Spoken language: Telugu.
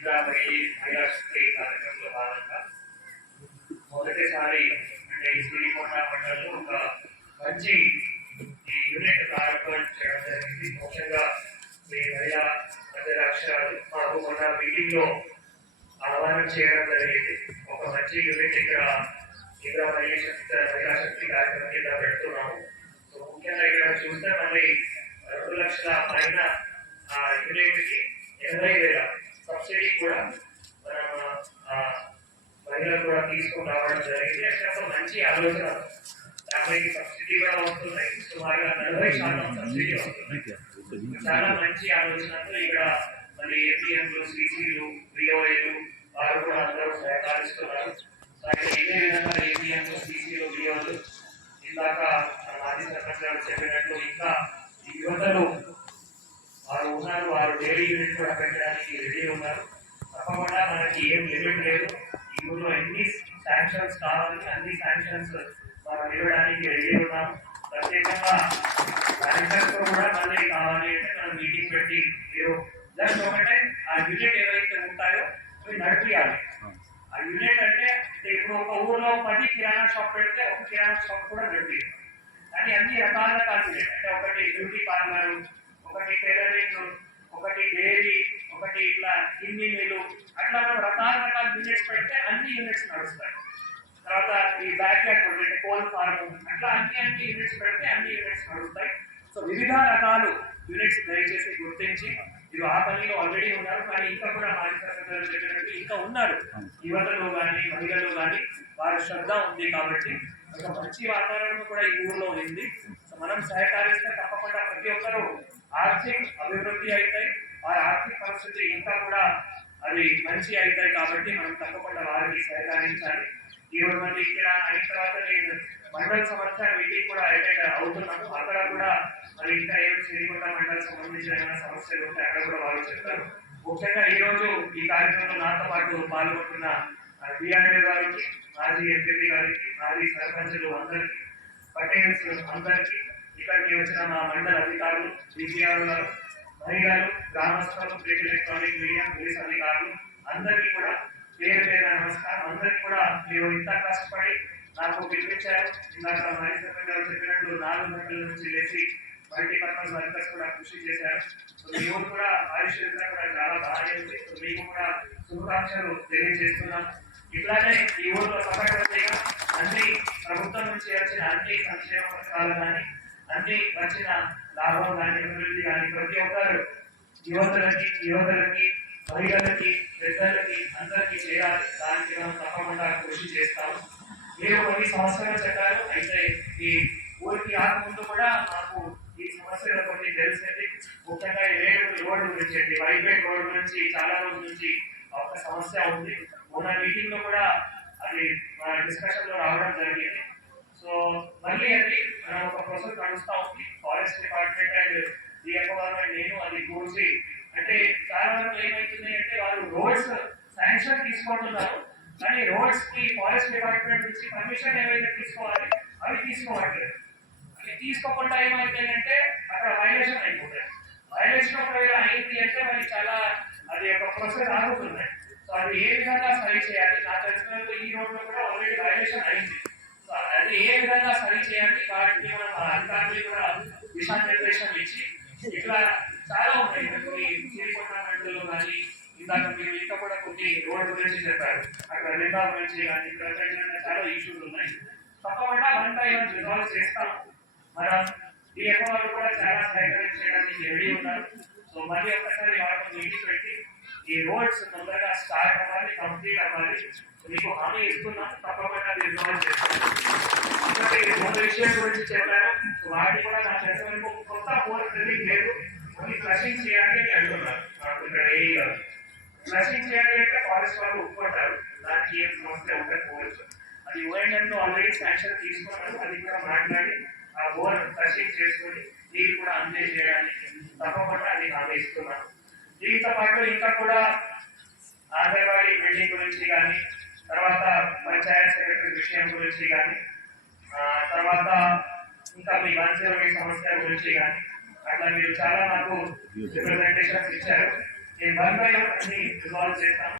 ఇందిరా మహిళా శక్తి కార్యక్రమంలో భాగంగా మొదటిసారి అంటే ఈ సిరికొండ మండలంలో ఒక మంచి ఈ యూనిట్ ప్రారంభం చేయడం జరిగింది. ముఖ్యంగా ఈ మహిళా అధ్యక్షురాలు మాకు మొన్న మీటింగ్ లో ఆహ్వానం చేయడం జరిగింది. ఒక మంచి యూనిట్ ఇక్కడ ఇందిరా మహిళా శక్తి కార్యక్రమం కింద పెడుతున్నాము. సో ముఖ్యంగా ఇక్కడ చూస్తే మళ్ళీ 2 లక్షల పైన యూనిట్ కి 80,000 సబ్సిడీ కూడా మనం మహిళలు కూడా తీసుకుని రావడం జరిగింది. అంటే మంచి ఆలోచన. 50 సబ్సిడీ కూడా వస్తున్నాయి, సుమారుగా 40% సబ్సిడీ వస్తున్నాయి. చాలా మంచి ఆలోచనతో ఇక్కడ మళ్ళీ ఏపీఎంలు, సిసిలు, బిఓఏలు వారు కూడా అందరూ సహకరిస్తున్నారు. ఇదే విధంగా ఏపీఎంలు, సిసిలు, బిఓలు ఇందాక మాజీ సర్పంచ్ గారు చెప్పినట్టు ఇంకా యువతలు వారు ఉన్నారు. వారు డైలీ యూనిట్ కూడా పెట్టడానికి రెడీ ఉన్నారు. తప్పకుండా మనకి ఏం లిమిట్ లేదు. ఈ ఊళ్ళో ఎన్ని శాంక్షన్స్ కావాలి అన్ని శాంక్షన్స్ మనం ఇవ్వడానికి రెడీ ఉన్నాం. ప్రత్యేకంగా శాంక్షన్స్ కూడా మళ్ళీ కావాలి అంటే మనం మీటింగ్ పెట్టి మీరు జస్ట్ ఒకటే ఆ యూనిట్ ఏవైతే ఉంటాయో అవి నడిపియాలి. ఆ యూనిట్ అంటే ఇప్పుడు ఒక ఊర్లో 10 కిరాణా షాప్ పెడితే ఒక కిరాణా షాప్ కూడా నడిపియాలి. కానీ అన్ని రకాల యూనిట్ అంటే ఒకటి బ్యూటీ పార్లర్, ఒకటి టైలరింగ్, ఒకటి డైరీ, ఒకటి ఇట్లా కిన్ని మిల్లు, అట్లా మనం రకాల యూనిట్స్ పెడితే అన్ని యూనిట్స్ నడుస్తాయి. తర్వాత ఈ బ్యాక్ యార్డ్ అంటే కోల్ ఫార్మ్, అట్లా అన్ని యూనిట్స్ పెడితే అన్ని యూనిట్స్ నడుస్తాయి. సో వివిధ రకాలు యూనిట్స్ దయచేసి గుర్తించి ఇవి ఆ పనిలో ఆల్రెడీ ఉన్నారు. కానీ ఇంకా కూడా మాజీ సర్పంచ్ చెప్పినట్టు ఇంకా ఉన్నారు యువతలు కానీ మహిళలు కానీ వారి శ్రద్ధ ఉంది. కాబట్టి ఒక మంచి వాతావరణం కూడా ఈ ఊర్లో ఉంది. సో మనం సహకరిస్తే తప్పకుండా ప్రతి ఒక్కరూ ఆర్థిక అభివృద్ధి అవుతాయి. వారి ఆర్థిక పరిస్థితి ఇంకా కూడా అది మంచి అవుతాయి. కాబట్టి మనం తప్పకుండా వారికి సహకరించాలి. ఈ రోజు మళ్ళీ ఇక్కడ అయిన తర్వాత నేను మండల సమస్య మీటింగ్ కూడా అటెండ్ అవుతున్నాము. అక్కడ కూడా మరి ఇంకా ఏం సిరికొండ మండలం సంబంధించిన సమస్యలు ఉంటే అక్కడ కూడా వాళ్ళు చెప్తారు. ముఖ్యంగా ఈ రోజు ఈ కార్యక్రమంలో నాతో పాటు పాల్గొంటున్న బిఆర్ఏ గారికి, మాజీ ఎంపీ గారికి, మాజీ సర్పంచులు అందరికీ, పటేల్స్ అందరికీ, ఇక్కడికి వచ్చిన మా మండల అధికారులు, బీసీఆర్ గారు, మహిళలు, గ్రామస్తులు, ప్రింట్ ఎలక్ట్రానిక్ మీడియా, పోలీస్ అధికారులు అందరికీ కూడా పేరు పేరు నమస్కారం. అందరికీ కూడా మీరు ఇంత కష్టపడి నాకు పిలిపించారు. ఇందాక మాజీ సర్పంచ్ గారు చెప్పినట్లు 4 గంటల నుంచి లేచి మల్టీపర్పస్ వర్కర్స్ కూడా కృషి చేశారు. సో మీ ఊరు కూడా ఆయుష్యంగా కూడా చాలా బాగా ఉంది. సో మీకు కూడా శుభాకాంక్షలు తెలియజేస్తున్నాం. ఇట్లానే ఈ ఊరిలో సమగ్రంగా అన్ని ప్రభుత్వం నుంచి వచ్చిన అన్ని సంక్షేమ పథకాలు కానీ అన్ని వచ్చిన లాభం కానీ అభివృద్ధి కానీ ప్రతి ఒక్కరు యువతలకి మహిళలకి, పెద్దలకి అందరికీ చేయాలి. దానికి మనం తప్పకుండా కృషి చేస్తాము. మీరు కొన్ని సంవత్సరాలు చెప్పారు. అయితే ఈ ఊరికి రాకముందు కూడా మాకు ఈ సమస్యలు కొన్ని తెలిసింది. ముఖ్యంగా ఈ రోడ్డు గురించి అండి, వైపేట్ రోడ్డు గురించి చాలా రోజుల నుంచి ఒక సమస్య ఉంది. మొన్న మీటింగ్ లో కూడా అది డిస్కషన్ లో రావడం జరిగింది. సో మళ్ళీ అది ఒక ప్రాసెస్ నడుస్తూ ఉంది. Forest department and DFO and నేను అది కూర్చి అంటే చాలా వరకు ఏమవుతుంది అంటే వాళ్ళు రోడ్స్ శాంక్షన్ తీసుకుంటున్నారు. కానీ రోడ్స్ కి ఫారెస్ట్ డిపార్ట్మెంట్ నుంచి పర్మిషన్ ఏవైతే తీసుకోవాలి అవి తీసుకోవట్లేదు. అవి తీసుకోకుండా ఏమైతుందంటే అక్కడ వైలేషన్ అయిపోతాయి. వైలేషన్ ఒకవేళ అయింది అంటే మరి చాలా అది ఒక ప్రొసెస్ ఆగుతున్నాయి. సో అది ఏ విధంగా సరి చేయాలి? నా తెలిసినందుకు ఈ రోడ్ లో కూడా ఆల్రెడీ వైలేషన్ అయింది. సో అది ఏ విధంగా సరి చేయాలి? వాటికి మనం అధికారులు కూడా దిశానిర్దేశం ఇచ్చి ఇట్లా చాలా ఉంటాయి. సిరికొండ మండలంలో కానీ ఇందాక మీరు ఇంకా కూడా కొన్ని రోడ్డు గురించి చెప్పారు. అక్కడ రెండా గురించి కానీ ఇక్కడ చాలా ఇష్యూస్ ఉన్నాయి. తప్పకుండా అంతా ఏమైనా రిజాల్వ్ చేస్తాము. మనం ఈ వాళ్ళు కూడా చాలా సహకరించడానికి రెడీ ఉన్నారు. సో మళ్ళీ ఒక్కసారి వాళ్ళకి మీటింగ్ పెట్టి ఈ రోడ్స్ తొందరగా స్టార్ట్ అవ్వాలి, కంప్లీట్ అవ్వాలి. మీకు హామీ ఇస్తున్నాం. తప్పకుండా రిజాల్వ్ చేస్తాం. ఎందుకంటే ఈ 3 విషయాల గురించి చెప్పాను. వాటి కూడా నా తెలిసిన వరకు కొత్త బోర్ ట్రైనింగ్ లేదు. ఫ్లషింగ్ చేయాలి అని అంటున్నారు. ఇక్కడ ఏ ఫ్లషింగ్ చేయాలి అంటే ఫారెస్ట్ వాళ్ళు ఒప్పుకుంటారు. దానికి ఏం సమస్య ఉండకపోవచ్చు. అది ఓఎన్ఎంలో ఆల్రెడీ శాంక్షన్ తీసుకున్నారు. అది కూడా మాట్లాడి ఆ బోర్ ఫ్లషింగ్ చేసుకొని నీరు కూడా అందజేయడానికి తప్పకుండా అది హామీ ఇస్తున్నాను. దీంతో పాటు ఇంకా కూడా ఆంగన్వాడీ బిల్డింగ్ గురించి కానీ, తర్వాత పంచాయత్ సెక్రటరీ విషయం గురించి కానీ, తర్వాత ఇంకా మీ 108 సమస్య గురించి కానీ అట్లా మీరు చాలా నాకు రిప్రజెంటేషన్స్ ఇచ్చారు. ఈ 1 by 1 అన్ని రిజాల్వ్ చేస్తాం.